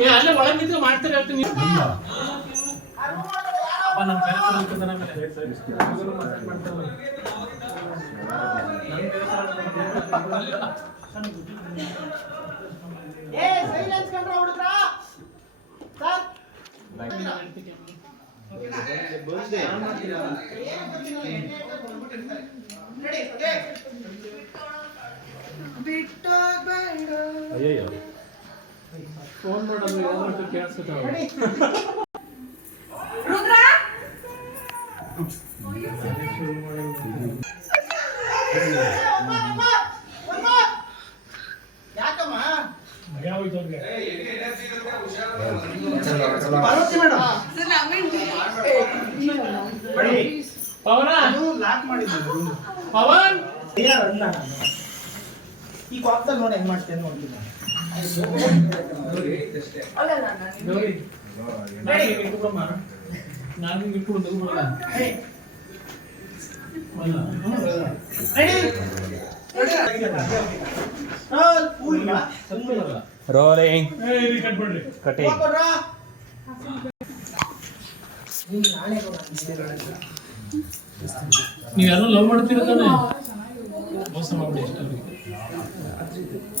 ಏ ಅಲ್ಲೇ ಒಳಗೆ ನಿಂತು ಮಾಡ್ತಾರೆ ಹೇಳ್ತೀನಿ. ನಮ್ಮ. ಏ ಸೈಲೆನ್ಸ್ ಕಂಡ್ರ ಹುಡುಗ್ರ? ಸರ್ ಅಯ್ಯಯ್ಯೋ. ಫೋನ್ ಮಾಡೋದು ಕೇಳಿಸ್ತಾವ ಪಾರ್ವತಿ ಮೇಡಮ್ ಲಾಕ್. ಪವನ್. ಈ ಕಾಕ್ದಲ್ಲಿ ನೋಡಿ ಹೆಂಗ್ ಮಾಡ್ತೇನೆ ನೋಡ್ತೀನಿ. ರೋಲಿಂಗ್ ಏ ಇಲ್ಲಿ ಕಟ್ಬಿಡ್ರಿ ಕಟಿಂಗ್ ಹೋಗ್ಕೊಡ್ರಾ? ನೀನ್ ನಾಳೆ ನೋಡು, ನಾನು ಇಷ್ಟೇ ಹೇಳೋದು. ನೀವು ಯಾರೋ ಲವ್ ಮಾಡ್ತೀರ ತಾನೆ ಮೋಸ ಮಾಡ್ಬಿಡಿ ಎಷ್ಟಲ್ಲಿ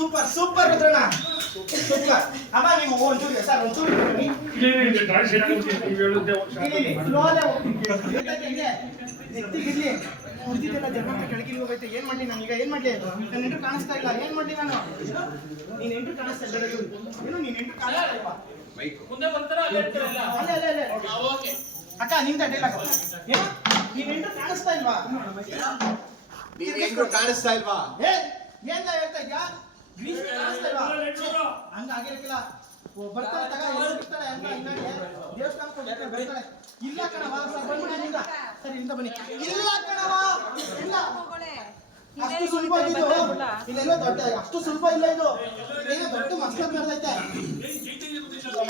ಸೂಪರ್ ಸೂಪರ್ ರುದ್ರಣ್ಣ ಸೂಪರ್ ಅಮ್ಮ ನೀವು ಒಂಚೂರು ಸರ್ ಒಂಚೂರು ಬನ್ನಿ. ಇಲ್ಲಿ. ಕುಡ್ದಿದ್ದೆಲ್ಲ ಕೆಳಗಿಲಿ ಹೋಗೈತೆ ಏನ್ ಮಾಡ್ಲಿ ನಾನು ಈಗ ಏನ್ ಮಾಡ್ಲಿ ನನ್ನ ಎಂಟ್ರು ಕಾಣಿಸ್ತಾ ಇಲ್ಲ ಏನ್ ಮಾಡ್ಲಿ ನಾನು ನೀನ್ ಎಂಟ್ರು ಕಾಣಿಸ್ತಾ ಇಲ್ಲ ಏನು ನೀನ್ ಎಂಟ್ರು ಕಾಣಿಸ್ತಾ ಇಲ್ವಾ ಮುಂದೆ ಬರ್ತಾರ ಅಲ್ಲೇ ಇರ್ತಾರಲ್ಲ ಅಲ್ಲೇ ಅಲ್ಲೇ ಅಲ್ಲೇ ಅಕ್ಕ ನಿಂದ ಅಡ್ಡಿಲ್ಲ ಏನು ನೀನ್ ಎಂಟ್ರು ಕಾಣಿಸ್ತಾ ಇಲ್ವಾ ಕಾಣಿಸ್ತಾ ಇಲ್ವಾ ಏ ಏನ್ ಹೇಳ್ತಾ ಇದ್ಯಾ ಗ್ರೀಸ್ ಕಾಣಿಸ್ತಾ ಇಲ್ವಾ ಹಂಗ ಆಗಿರಕ್ಕಿಲ್ಲ ಓ, ಬರ್ತಾಳೆ ತಗ ಇರ್ತಾಳೆ ಅಂತ ಬರ್ತಾಳೆ ಇಲ್ಲ ಸರ್ ಇಂದ ಬನ್ನಿ ಇಲ್ಲ ಇಲ್ಲ ಅಷ್ಟು ಸುಲಭ ಇದು ಇಲ್ಲೆಲ್ಲೋ ದೊಡ್ಡ ಅಷ್ಟು ಸುಲಭ ಇಲ್ಲ ಇದು ದೊಡ್ಡ ಮಸ್ಕತ್ ನಡೆದೈತೆ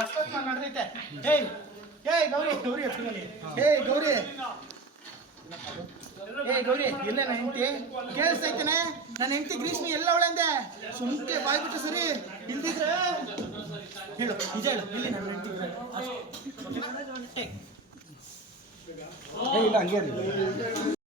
ಮಸ್ಕತ್ ನಡೆದೈತೆ ಏಯ್ ಗೌರಿ ಗೌರಿ ಹೇ ಗೌರಿ ಏ, ಗೌರಿ ಎಲ್ಲ ನನ್ನ ಹೆಂಡತಿ. ಕೇಳಿಸ್ತೈತೇನೆ. ನನ್ನ ಹೆಂಡತಿ ಗ್ರೀಷ್ಮಿ ಎಲ್ಲ ಅವಳೆಂದೆ ಸುಮ್ಕೆ ಬಾಯ್ ಬಿಟ್ಟು ಸರಿ. ಇಲ್ದಿದ್ರೆ ಹೇಳು, ನಿಜ ಹೇಳು. ಇಲ್ಲಿ ನನ್ನ ಹೆಂಡತಿ ಇಲ್ಲ, ಹಂಗೆ